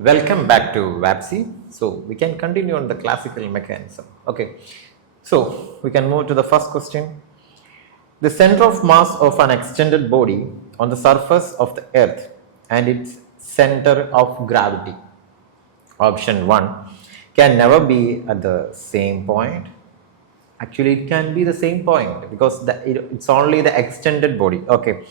Welcome back to WAPSI. So we can continue on the classical mechanism. Okay, so we can move to the first question. The center of mass of an extended body on the surface of the earth and its center of gravity. Option 1 can never be at the same point. Actually, it can be the same point because it's only the extended body. Okay,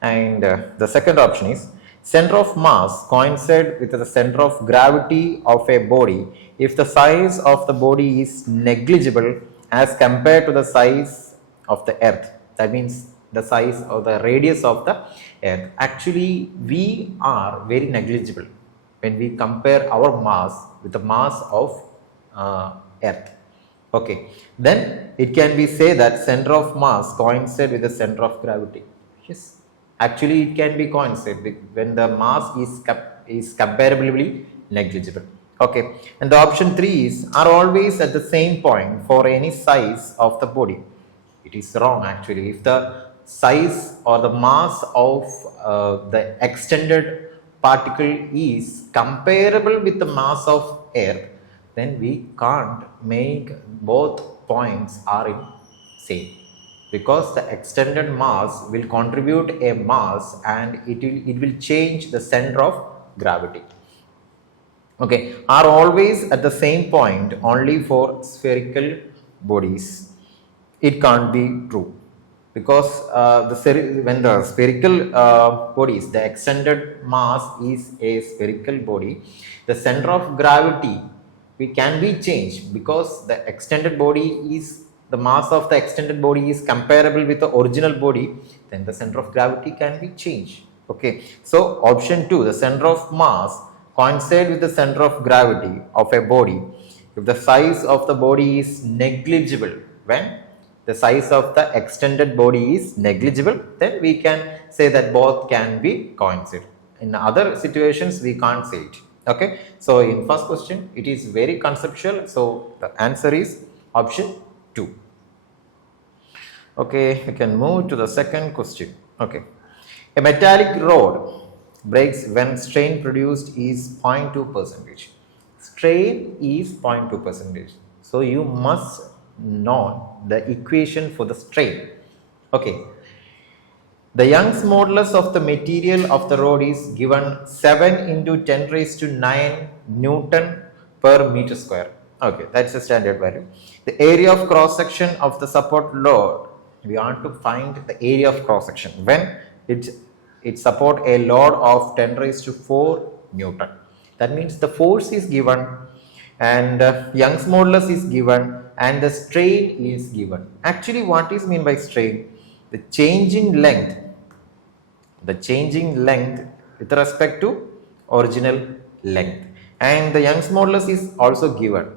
and the second option is center of mass coincide with the center of gravity of a body if the size of the body is negligible as compared to the size of the earth. That means the size or the radius of the earth. Actually, we are very negligible when we compare our mass with the mass of earth. Okay, then it can be say that center of mass coincide with the center of gravity. Yes, actually it can be coincide when the mass is comparably negligible. Okay, and the option 3 is are always at the same point for any size of the body. It is wrong actually. If the size or the mass of the extended particle is comparable with the mass of earth, then we can't make both points are in same, because the extended mass will contribute a mass and it will change the center of gravity. Okay, are always at the same point only for spherical bodies. It can't be true, because when the spherical bodies, the extended mass is a spherical body, the center of gravity can be changed because the extended body is the mass of the extended body is comparable with the original body, then the center of gravity can be changed. Okay, so option 2, the center of mass coincide with the center of gravity of a body if the size of the body is negligible. When the size of the extended body is negligible, then we can say that both can be coincide. In other situations we can't say it. Okay, so in first question it is very conceptual, so the answer is option 2. Okay, we can move to the second question. Okay, a metallic rod breaks when strain produced is 0.2%. Strain is 0.2%, so you must know the equation for the strain. Okay, the Young's modulus of the material of the rod is given 7 into 10 raised to 9 Newton per meter square. Okay, that's the standard value. The area of cross section of the support load, we want to find the area of cross section when it support a load of 10 raised to 4 Newton. That means the force is given and Young's modulus is given and the strain is given. Actually, what is mean by strain? The change in length with respect to original length, and the Young's modulus is also given.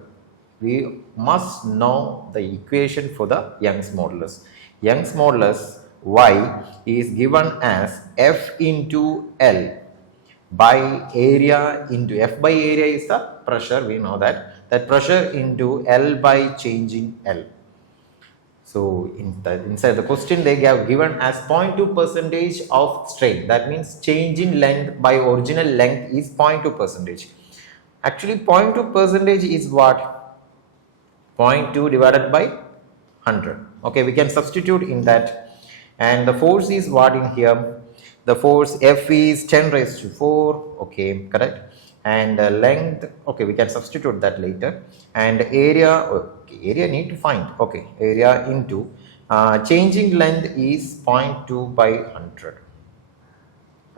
We must know the equation for the Young's modulus. Young's modulus Y is given as F into L by area into F by area is the pressure, we know that pressure into L by change in L. So inside the question they have given as 0.2% of strain. That means change in length by original length is 0.2%. Actually 0.2% is what? 0.2 divided by 100. Okay, we can substitute in that, and the force is what in here? The force F is 10 raised to 4. Okay, correct. And length, okay, we can substitute that later. And area, okay, area need to find. Okay, area into changing length is 0.2 by 100.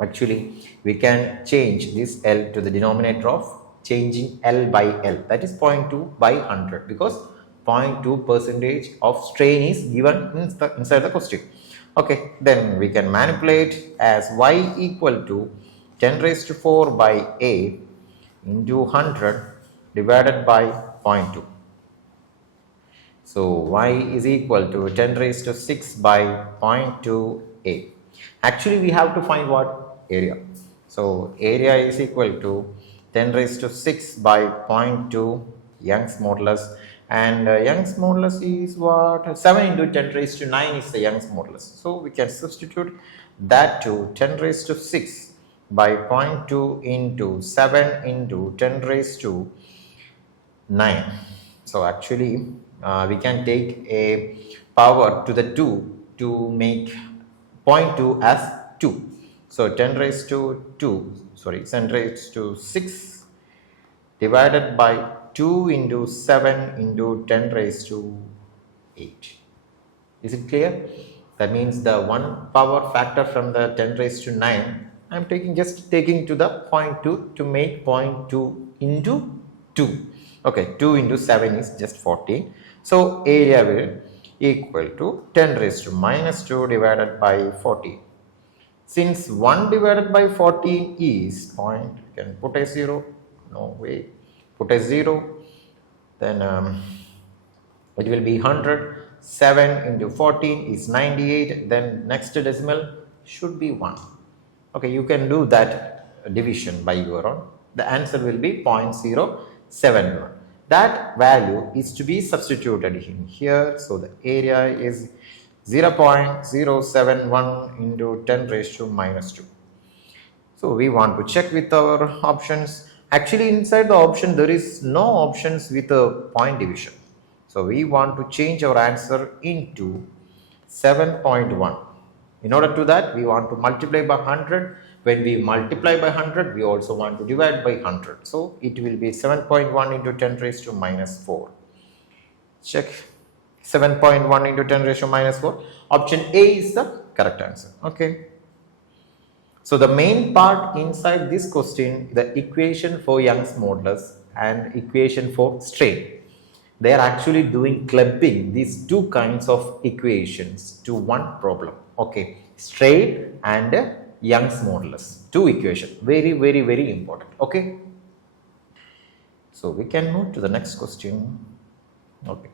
Actually, we can change this L to the denominator of changing L by L. That is 0.2 by 100 because 0.2% of strain is given inside the question. Okay, then we can manipulate as Y equal to 10 raised to 4 by A into 100 divided by 0.2. So Y is equal to 10 raised to 6 by 0.2 A. Actually, we have to find what? Area. So area is equal to 10 raised to 6 by 0.2 Young's modulus, and Young's modulus is what? 7 into 10 raised to 9 is the Young's modulus. So we can substitute that to 10 raised to 6 by 0.2 into 7 into 10 raised to 9. So actually we can take a power to the 2 to make 0.2 as 2. So 10 raised to 10 raised to 6 divided by 2 into 7 into 10 raised to 8. Is it clear? That means the one power factor from the 10 raised to 9, I am just taking to the 0.2 to make 0.2 into 2. Okay, 2 into 7 is just 14. So area will equal to 10 raised to minus 2 divided by 14. Since 1 divided by 14 is point, you can put a 0, no way, put a 0, then it will be 100. 7 into 14 is 98, then next decimal should be 1. Okay, you can do that division by your own. The answer will be 0.071. That value is to be substituted in here. So the area is 0.071 into 10 raised to minus 2. So we want to check with our options. Actually inside the option there is no options with a point division. So we want to change our answer into 7.1. In order to that, we want to multiply by 100. When we multiply by 100, we also want to divide by 100. So it will be 7.1 into 10 raised to minus 4. Check 7.1 into 10 raised to minus 4. Option A is the correct answer. Okay. So the main part inside this question, the equation for Young's modulus and equation for strain. They are actually doing clubbing these two kinds of equations to one problem. Okay, strain and Young's modulus, two equations, very important. Okay, so we can move to the next question. Okay,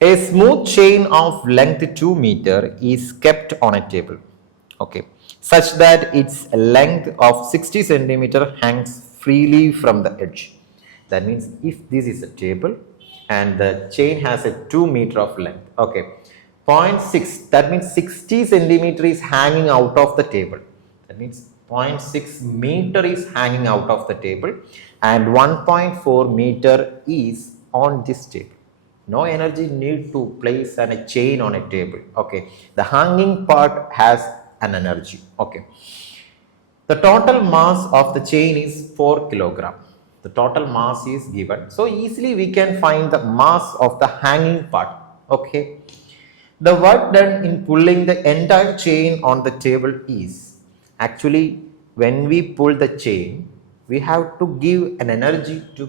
a smooth chain of length 2 meter is kept on a table. Okay, such that its length of 60 centimeter hangs freely from the edge. That means if this is a table and the chain has a 2 meter of length. Okay, 0.6, that means 60 centimeter is hanging out of the table. That means 0.6 meter is hanging out of the table and 1.4 meter is on this table. No energy need to place a chain on a table. Okay, the hanging part has an energy. Okay, the total mass of the chain is 4 kilogram. The total mass is given, so easily we can find the mass of the hanging part. Okay, the work done in pulling the entire chain on the table is, actually when we pull the chain, we have to give an energy to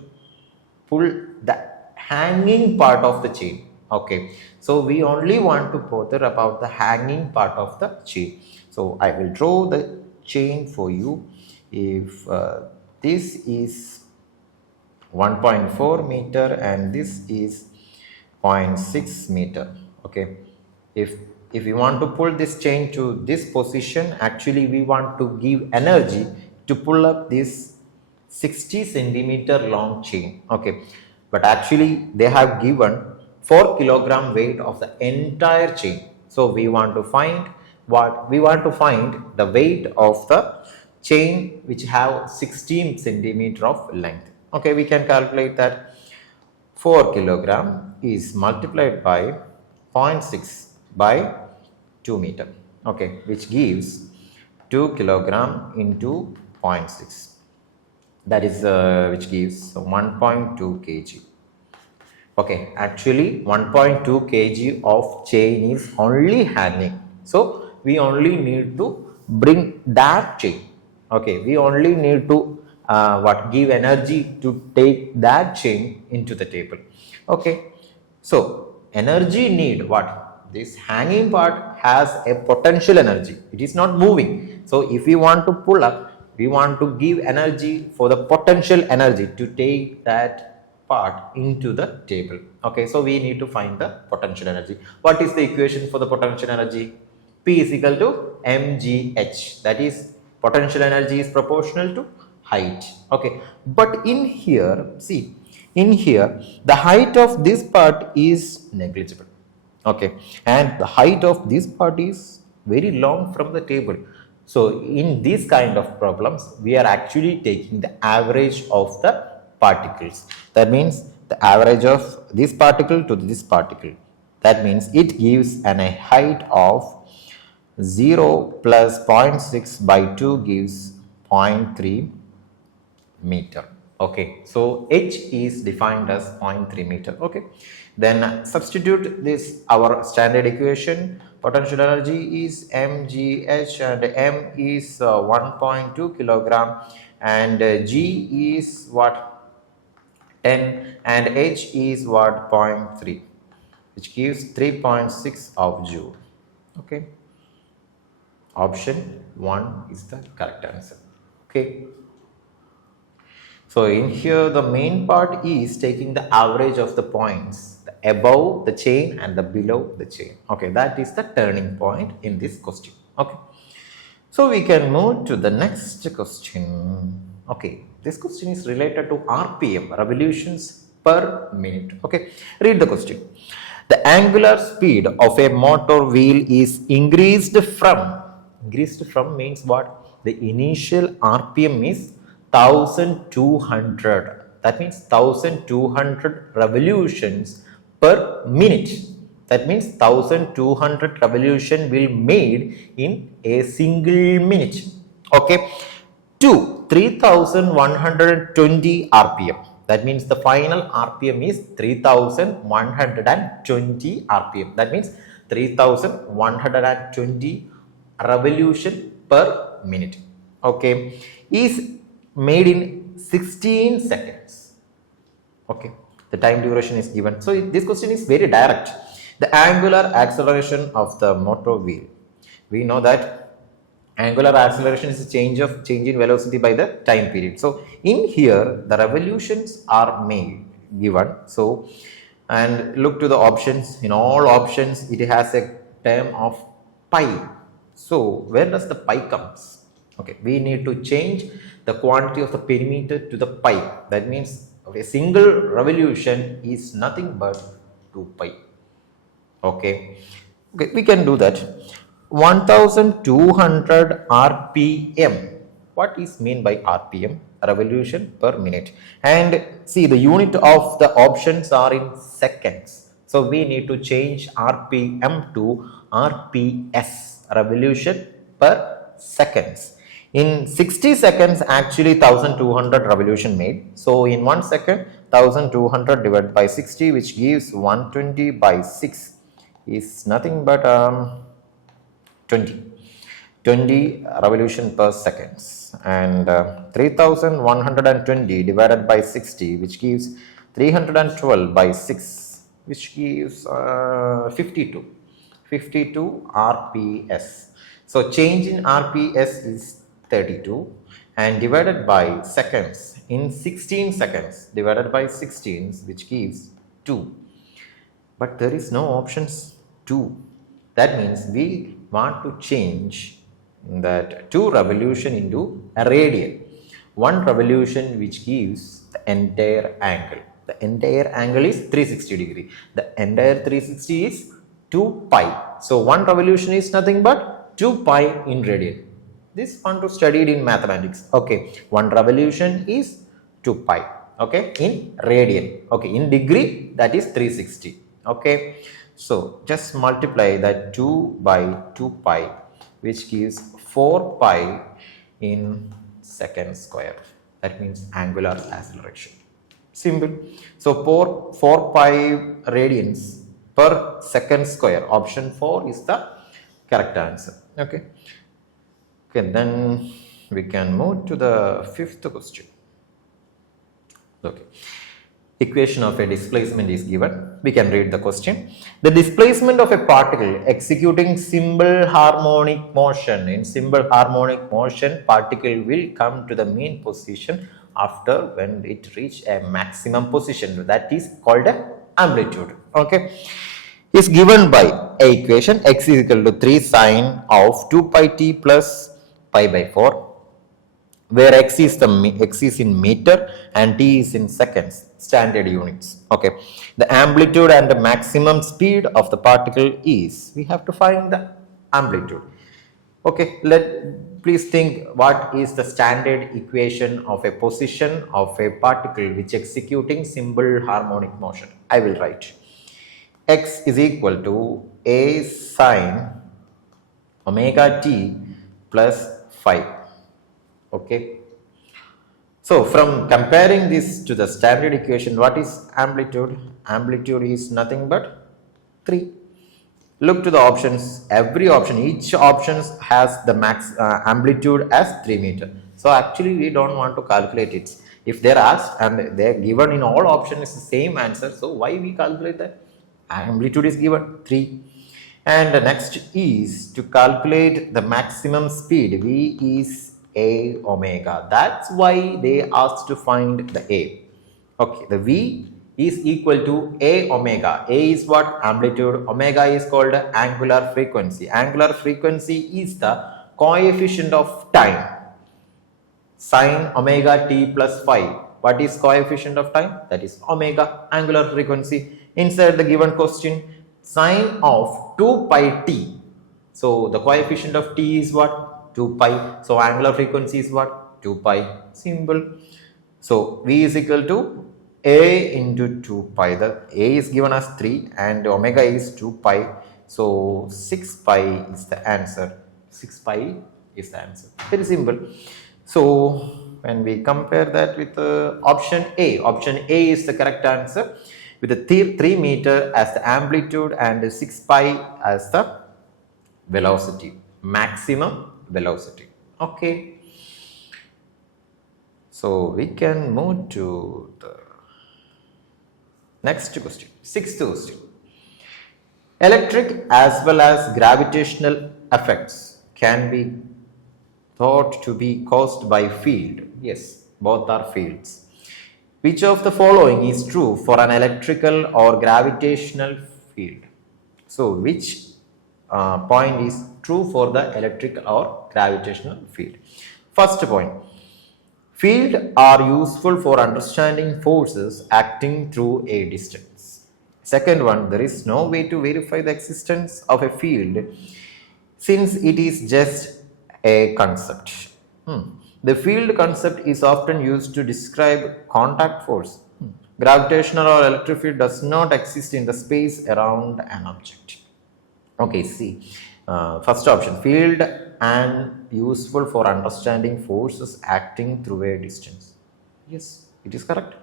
pull the hanging part of the chain. Okay, so we only want to bother about the hanging part of the chain. So I will draw the chain for you. If this is 1.4 meter and this is 0.6 meter. Okay, if we want to pull this chain to this position, actually we want to give energy to pull up this 60 centimeter long chain. Okay, but actually they have given 4 kilogram weight of the entire chain. So we want to find what? We want to find the weight of the chain which have 16 centimeter of length. Okay, we can calculate that 4 kilogram is multiplied by 0.6 by 2 meter. Okay, which gives 2 kilogram into 0.6. That is which gives 1.2 kg. Okay, actually 1.2 kg of chain is only hanging. So we only need to bring that chain. Okay, we only need to give energy to take that chain into the table. Okay, so energy need what? This hanging part has a potential energy. It is not moving. So if we want to pull up, we want to give energy for the potential energy to take that part into the table. Okay, so we need to find the potential energy. What is the equation for the potential energy? P is equal to mgh. That is, potential energy is proportional to height. Okay, but in here, see, in here the height of this part is negligible. Okay, and the height of this part is very long from the table. So in these kind of problems, we are actually taking the average of the particles. That means the average of this particle to this particle. That means it gives a height of 0 plus 0.6 by 2 gives 0.3 meter. Okay, so h is defined as 0.3 meter. Okay, then substitute this our standard equation. Potential energy is mgh and m is 1.2 kilogram and g is what, 10, and h is what, 0.3, which gives 3.6 of joule. Okay, option 1 is the correct answer. Okay, so in here the main part is taking the average of the points, the above the chain and the below the chain. Okay, that is the turning point in this question. Okay, so we can move to the next question. Okay, this question is related to RPM, revolutions per minute. Okay, read the question. The angular speed of a motor wheel is increased from means what? The initial RPM is 1200. That means 1200 revolutions per minute. That means 1200 revolution will made in a single minute. Okay, to 3120 RPM. That means the final RPM is 3120 RPM. That means 3120 revolution per minute. Okay, is made in 16 seconds. Okay, the time duration is given. So this question is very direct. The angular acceleration of the motor wheel. We know that angular acceleration is a change in velocity by the time period. So in here the revolutions are made given. So and look to the options. In all options it has a term of pi. So where does the pi comes? Okay, we need to change the quantity of the perimeter to the pi. That means a single revolution is nothing but 2 pi. Okay, we can do that. 1200 RPM. What is mean by RPM? Revolution per minute. And see, the unit of the options are in seconds. So we need to change RPM to RPS, revolution per seconds. In 60 seconds, actually 1200 revolution made. So in 1 second, 1200 divided by 60, which gives 120 by 6 is nothing but 20 revolution per seconds. And 3120 divided by 60, which gives 312 by 6, which gives 52 RPS. So change in RPS is 32 and divided by seconds in 16 seconds divided by 16, which gives 2. But there is no options 2. That means we want to change that 2 revolution into a radian. 1 revolution which gives the entire angle. The entire angle is 360 degree. The entire 360 is 2 pi. So 1 revolution is nothing but 2 pi in radian. This one to studied in mathematics. Okay, 1 revolution is 2 pi. Okay, in radian. Okay, in degree that is 360. Okay, so just multiply that 2 by 2 pi, which gives 4 pi in second square. That means angular acceleration. Simple. So 4 pi radians per second square. Option 4 is the correct answer. Okay. Okay, then we can move to the 5th question. Okay. Equation of a displacement is given. We can read the question. The displacement of a particle executing simple harmonic motion. In simple harmonic motion, particle will come to the mean position after when it reach a maximum position. That is called a amplitude. Okay. Is given by a equation x is equal to 3 sine of 2 pi t plus pi by 4, where x is in meter and t is in seconds, standard units. Okay, the amplitude and the maximum speed of the particle is, we have to find the amplitude. Okay, please think what is the standard equation of a position of a particle which executing simple harmonic motion. I will write x is equal to a sine omega t plus phi. Okay. So from comparing this to the standard equation, what is amplitude? Amplitude is nothing but 3. Look to the options. Every option, each option has the max amplitude as 3 meter. So actually we don't want to calculate it. If they're asked and they're given in all options the same answer, so why we calculate that? Amplitude is given 3. And the next is to calculate the maximum speed. V is a omega. That's why they asked to find the a. Okay, the V is equal to a omega. A is what? Amplitude. Omega is called angular frequency. Angular frequency is the coefficient of time. Sine omega t plus phi. What is coefficient of time? That is omega, angular frequency. Inside the given question, sine of 2 pi t. So the coefficient of t is what? 2 pi. So angular frequency is what? 2 pi. Simple. So V is equal to a into 2 pi. The a is given as 3 and omega is 2 pi. So 6 pi is the answer. 6 pi is the answer. Very simple. So when we compare that with option A is the correct answer with the 3 meter as the amplitude and 6 pi as the velocity, maximum velocity. Okay. So we can move to the next question, 6th question. Electric as well as gravitational effects can be thought to be caused by field. Yes, both are fields. Which of the following is true for an electrical or gravitational field? So which point is true for the electrical or gravitational field? First point. Fields are useful for understanding forces acting through a distance. Second one, there is no way to verify the existence of a field since it is just a concept. The field concept is often used to describe contact force. Gravitational or electric field does not exist in the space around an object. Okay, see, first option, field and useful for understanding forces acting through a distance. Yes, it is correct.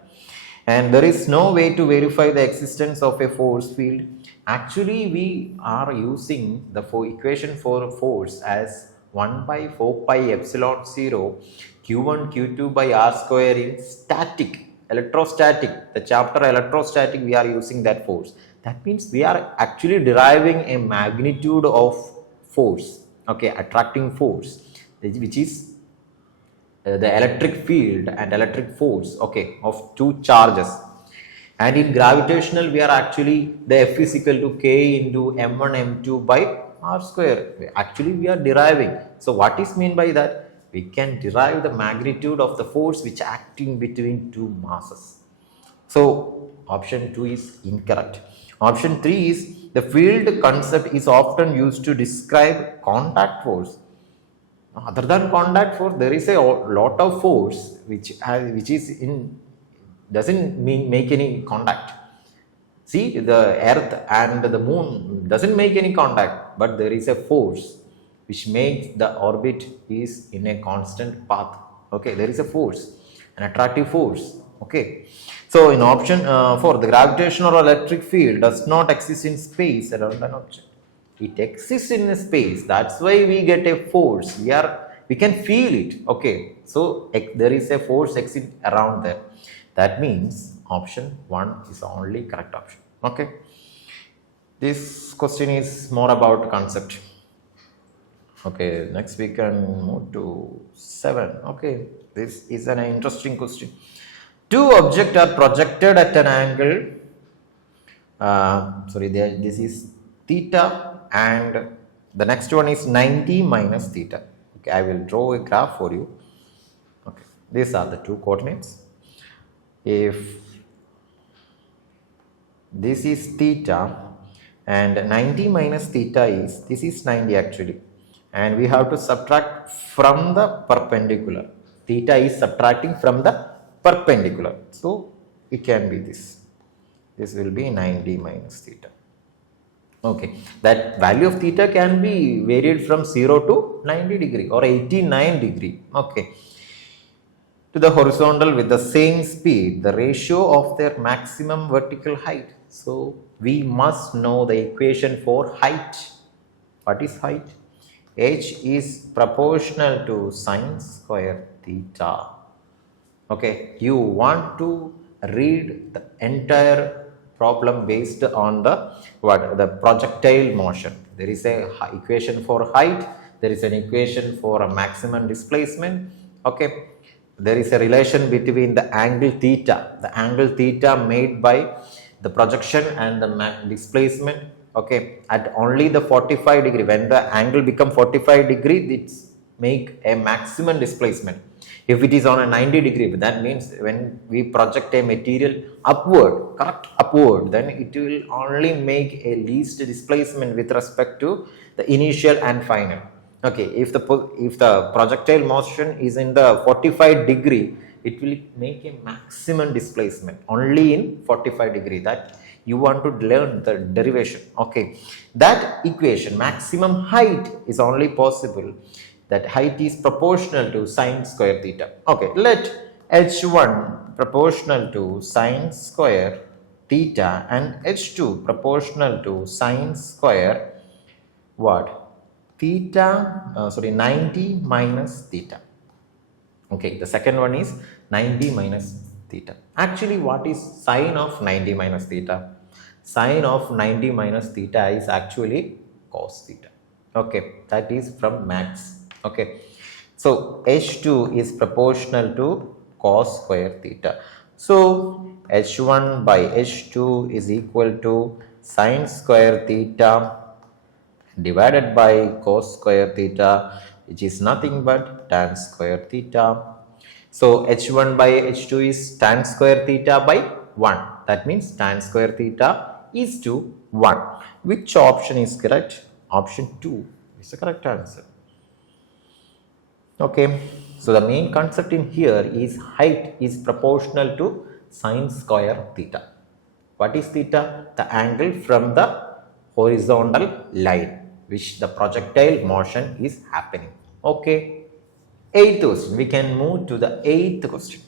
And there is no way to verify the existence of a force field. Actually, we are using the equation for force as 1 by 4 pi epsilon 0 q1 q2 by r square in static, electrostatic, the chapter electrostatic, we are using that force. That means we are actually deriving a magnitude of force, okay, attracting force, which is the electric field and electric force, okay, of two charges. And in gravitational, we are actually the F is equal to K into m1 m2 by r square. Actually, we are deriving. So what is mean by that? We can derive the magnitude of the force which acting between two masses. So option 2 is incorrect. Option 3 is the field concept is often used to describe contact force. Other than contact force, there is a lot of force which is in doesn't make any contact. See, the earth and the moon doesn't make any contact, but there is a force which makes the orbit is in a constant path. Okay, there is a force, an attractive force. Okay, so in option 4, the gravitational or electric field does not exist in space around an object. It exists in a space. That's why we get a force. We can feel it. Okay, so there is a force exist around there. That means option 1 is the only correct option. Okay, this question is more about concept. Okay, next we can move to 7. Okay, this is an interesting question. Two objects are projected at an angle. This is theta, and the next one is 90 minus theta. Okay, I will draw a graph for you. Okay, these are the two coordinates. If this is theta and 90 minus theta is, this is 90 actually. and we have to subtract from the perpendicular. Theta is subtracting from the perpendicular. So it can be this. This will be 90 minus theta. Okay, that value of theta can be varied from 0 to 90 degree or 89 degree. Okay, to the horizontal with the same speed, the ratio of their maximum vertical height. So we must know the equation for height. What is height? H is proportional to sine square theta. Okay, you want to read the entire problem based on the projectile motion. There is a equation for height, there is an equation for a maximum displacement. Okay, there is a relation between the angle theta made by the projection and the displacement. Okay, at only the 45 degree, when the angle become 45 degree, it's make a maximum displacement. If it is on a 90 degree, that means when we project a material upward, correct, upward, then it will only make a least displacement with respect to the initial and final. Okay, if the projectile motion is in the 45 degree, it will make a maximum displacement only in 45 degree. That you want to learn the derivation. Okay, that equation, maximum height, is only possible that height is proportional to sine square theta. Okay, let h1 proportional to sine square theta and h2 proportional to sine square what? Theta, 90 minus theta. Okay, the second one is 90 minus theta. Actually, what is sine of 90 minus theta? Sine of 90 minus theta is actually cos theta. Okay, that is from max. Okay, so h2 is proportional to cos square theta. So h1 by h2 is equal to sine square theta divided by cos square theta, which is nothing but tan square theta. So h1 by h2 is tan square theta by 1. That means tan square theta is to 1. Which option is correct? Option 2 is the correct answer. Okay, so the main concept in here is height is proportional to sine square theta. What is theta? The angle from the horizontal line which the projectile motion is happening. Okay, 8th question. We can move to the 8th question.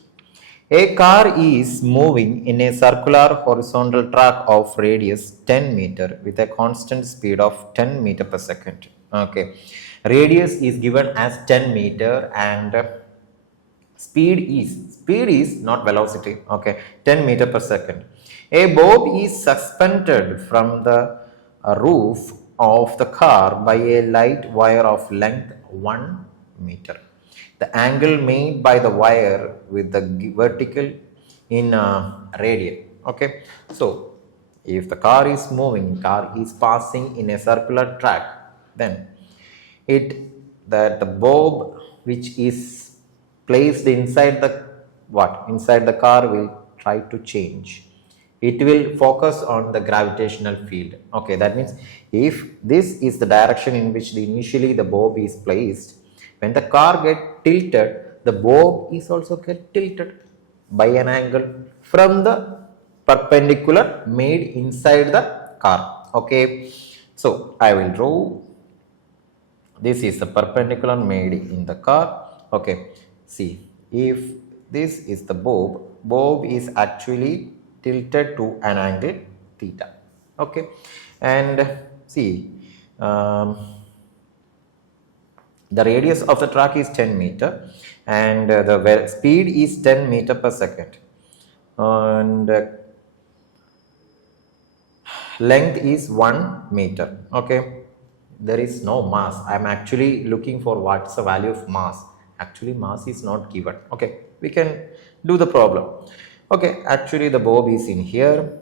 A car is moving in a circular horizontal track of radius 10 meter with a constant speed of 10 meter per second. Okay, radius is given as 10 meter and speed is not velocity. Okay, 10 meter per second. A bob is suspended from the roof of the car by a light wire of length 1 meter. The angle made by the wire with the vertical in radian. Okay, so if the car is moving, car is passing in a circular track, then the bob which is placed inside the car will try to change. It will focus on the gravitational field. Okay, that means if this is the direction in which initially the bob is placed, when the car gets tilted, the bob is also get tilted by an angle from the perpendicular made inside the car. Okay, so I will draw. This is the perpendicular made in the car. Okay, see, if this is the bob is actually tilted to an angle theta. Okay, and see, the radius of the track is 10 meter and the speed is 10 meter per second and length is 1 meter. Okay, there is no mass. I am actually looking for what's the value of mass. Actually, mass is not given. Okay, we can do the problem. Okay, actually the bob is in here,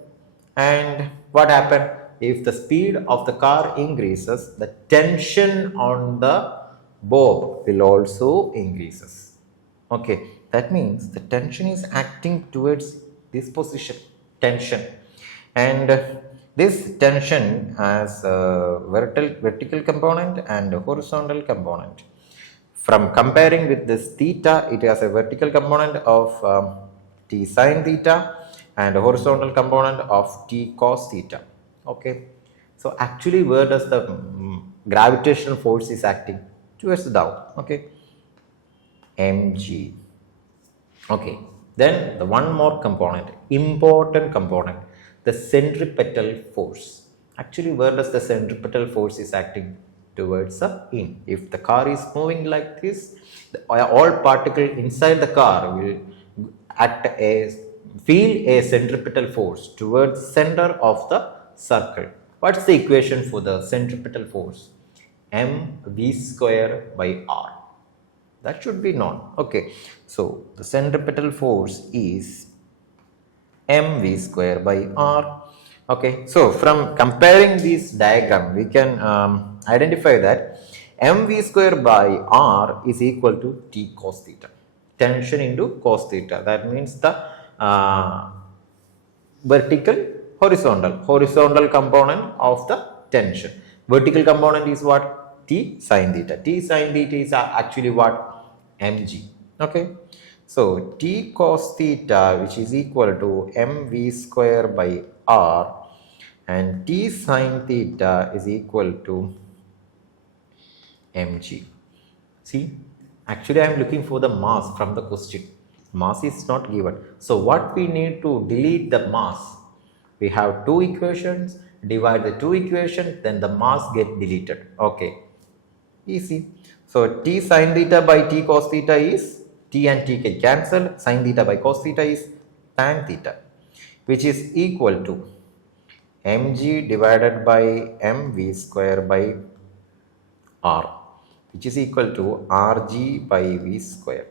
and what happened? If the speed of the car increases, the tension on the bob will also increases. Okay, that means the tension is acting towards this position, tension, and This tension has a vertical component and a horizontal component. From comparing with this theta, it has a vertical component of t sine theta and a horizontal component of t cos theta. Okay. So actually, where does the gravitational force is acting? Towards the down. Okay. mg. Okay. Then the one more component, important component, the centripetal force. Actually, where does the centripetal force is acting? Towards the in. If the car is moving like this, all particles inside the car will feel a centripetal force towards center of the circle. What's the equation for the centripetal force? mv square by r. That should be known. Okay. So the centripetal force is mv square by r. Okay. So from comparing this diagram, we can identify that mv square by r is equal to t cos theta. Tension into cos theta. That means the vertical, horizontal component of the tension. Vertical component is what? T sine theta. T sine theta is actually what? mg. Okay. So t cos theta, which is equal to mv square by r, and t sine theta is equal to mg. See, actually I am looking for the mass from the question. Mass is not given. So what we need to delete the mass? We have two equations, divide the two equations, then the mass get deleted. Okay, easy. So t sine theta by t cos theta is, t and t get cancelled, sine theta by cos theta is tan theta, which is equal to mg divided by mv square by r, which is equal to rg by v square.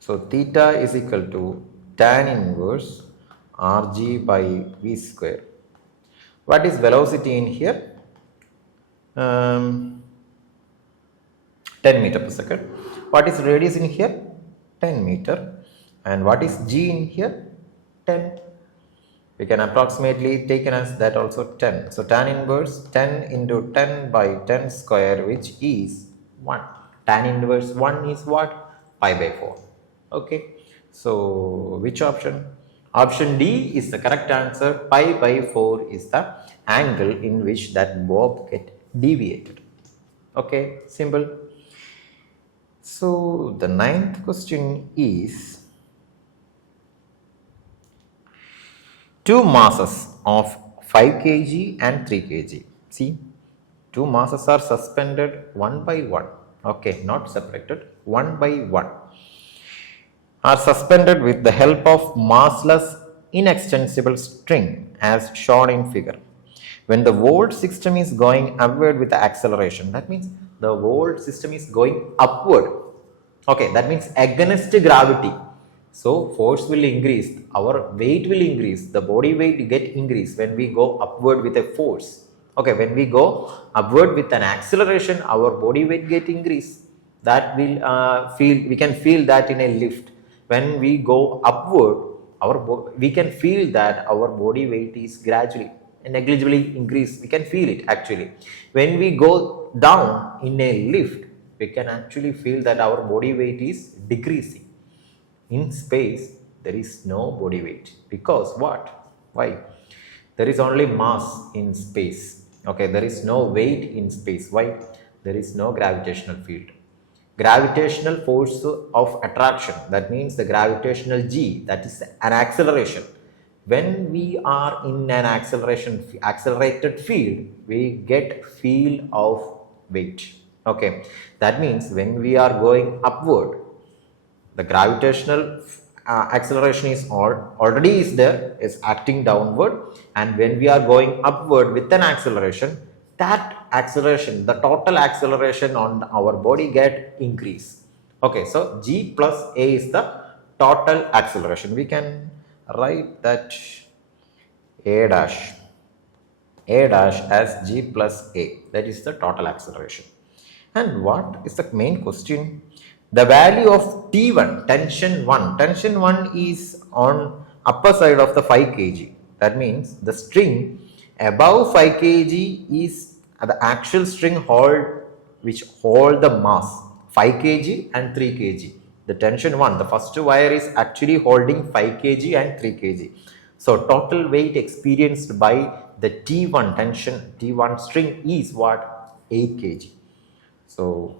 So theta is equal to tan inverse rg by v square. What is velocity in here? 10 meter per second. What is radius in here? 10 meter. And what is g in here? 10. We can approximately take as that also 10. So tan inverse 10 into 10 by 10 square, which is 1. Tan inverse 1 is what? Pi by 4. Okay. So which option? Option D is the correct answer. Pi by 4 is the angle in which that bob get deviated. Okay, simple. So the ninth question is, two masses of 5 kg and 3 kg. See, two masses are suspended one by one. Okay, not separated, one by one. Are suspended with the help of massless inextensible string as shown in figure. When the volt system is going upward with the acceleration, that means the volt system is going upward. Okay, that means against gravity. So force will increase, our weight will increase, the body weight get increased when we go upward with a force. Okay, when we go upward with an acceleration, our body weight get increased. That will we can feel that in a lift. When we go upward, we can feel that our body weight is gradually and negligibly increased. We can feel it actually. When we go down in a lift, we can actually feel that our body weight is decreasing. In space, there is no body weight. Because what? Why? There is only mass in space. Okay, there is no weight in space. Why? There is no gravitational field. Gravitational force of attraction, that means the gravitational g, that is an acceleration. When we are in an accelerated field, we get feel of weight. Okay, that means when we are going upward, the gravitational acceleration is already is there, is acting downward, and when we are going upward with an acceleration, that acceleration, the total acceleration on our body get increased. Okay, so g plus a is the total acceleration. We can write that a dash as g plus a, that is the total acceleration. And what is the main question? the value of T1, tension 1 is on upper side of the 5 kg. That means the string above 5 kg is the actual string which hold the mass 5 kg and 3 kg. The tension 1, the first wire is actually holding 5 kg and 3 kg. So total weight experienced by the T1 tension, T1 string is what? 8 kg. So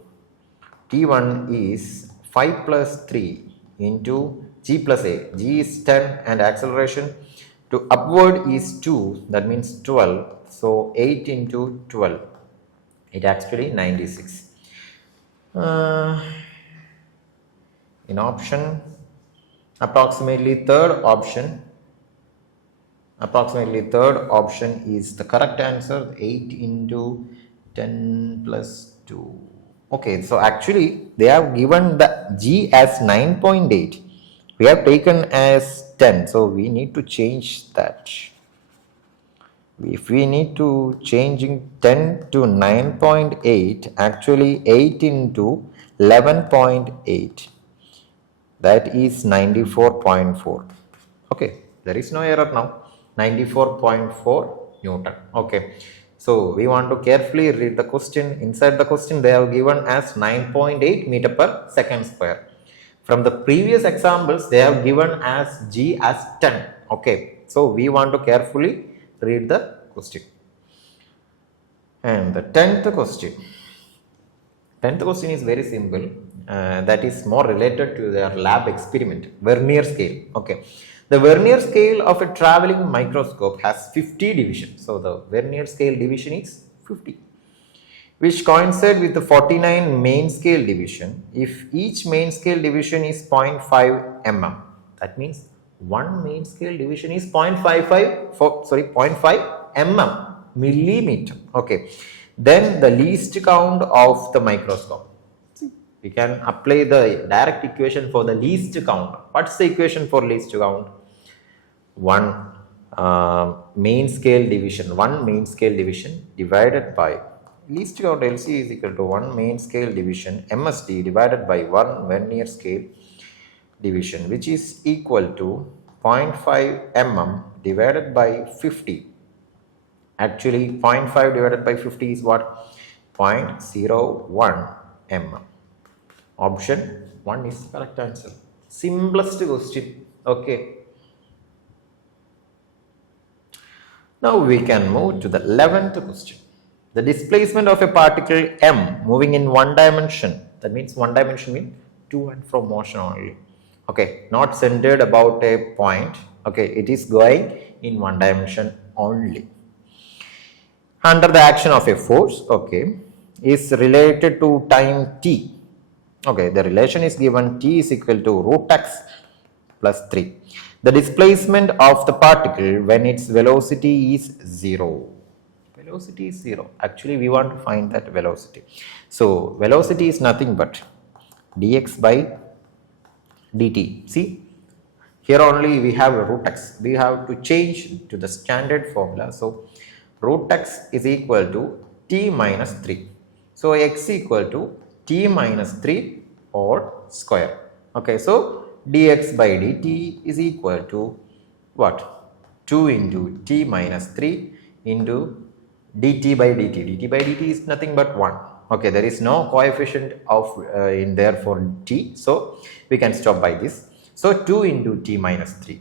T1 is 5 plus 3 into G plus A. G is 10 and acceleration to upward is 2, that means 12. So 8 into 12, it actually 96. In option, approximately third option is the correct answer. 8 into 10 plus 2. Okay, so actually they have given the G as 9.8. We have taken as 10, so we need to change that. If we need to changing 10 to 9.8, actually 8 into 11.8, that is 94.4. okay, there is no error now. 94.4 Newton. Okay, so we want to carefully read the question. Inside the question they have given as 9.8 meter per second square. From the previous examples they have given as G as 10. Okay, so we want to carefully read the question. And the 10th question. 10th question is very simple. That is more related to their lab experiment, Vernier scale. Okay, the Vernier scale of a traveling microscope has 50 divisions. So the Vernier scale division is 50, which coincide with the 49 main scale division. If each main scale division is 0.5 mm, that means one main scale division is 0.5 mm, millimeter. Okay, then the least count of the microscope. We can apply the direct equation for the least count. What's the equation for least count? One main scale division divided by least count LC is equal to 1 main scale division MSD divided by 1 Vernier scale division, which is equal to 0.5 mm divided by 50. Actually 0.5 divided by 50 is what? 0.01 mm. Option 1 is correct answer. Simplest question. Okay. Now we can move to the 11th question. The displacement of a particle m moving in one dimension. That means one dimension means to and fro motion only. Okay, not centered about a point. Okay, it is going in one dimension only. Under the action of a force, okay, is related to time t. Okay, the relation is given t is equal to root x plus 3. The displacement of the particle when its velocity is 0. Velocity is 0. Actually, we want to find that velocity. So, velocity is nothing but dx by dt. See, here only we have root x. We have to change to the standard formula. So, root x is equal to t minus 3. So, x equal to t minus 3 or square. Okay, so dx by dt is equal to what? 2 into t minus 3 into dt by dt. dt by dt is nothing but 1. Okay, there is no coefficient of in there for t. So, we can stop by this. So, 2 into t minus 3.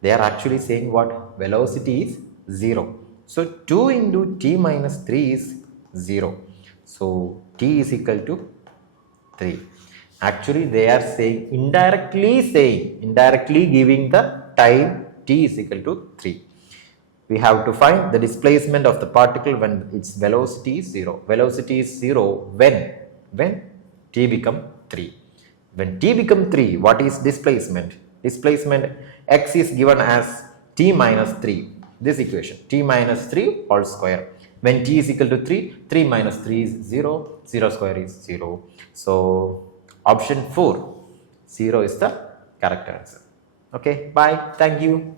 They are actually saying what? Velocity is 0. So, 2 into t minus 3 is 0. So, t is equal to 3. Actually, they are saying, indirectly giving the time t is equal to 3. We have to find the displacement of the particle when its velocity is 0. Velocity is 0 when t become 3. When t become 3, what is displacement? Displacement x is given as t minus 3. This equation, t minus 3 all square. When t is equal to 3, 3 minus 3 is 0, 0 square is 0. So, option 4, 0 is the correct answer. Okay, bye. Thank you.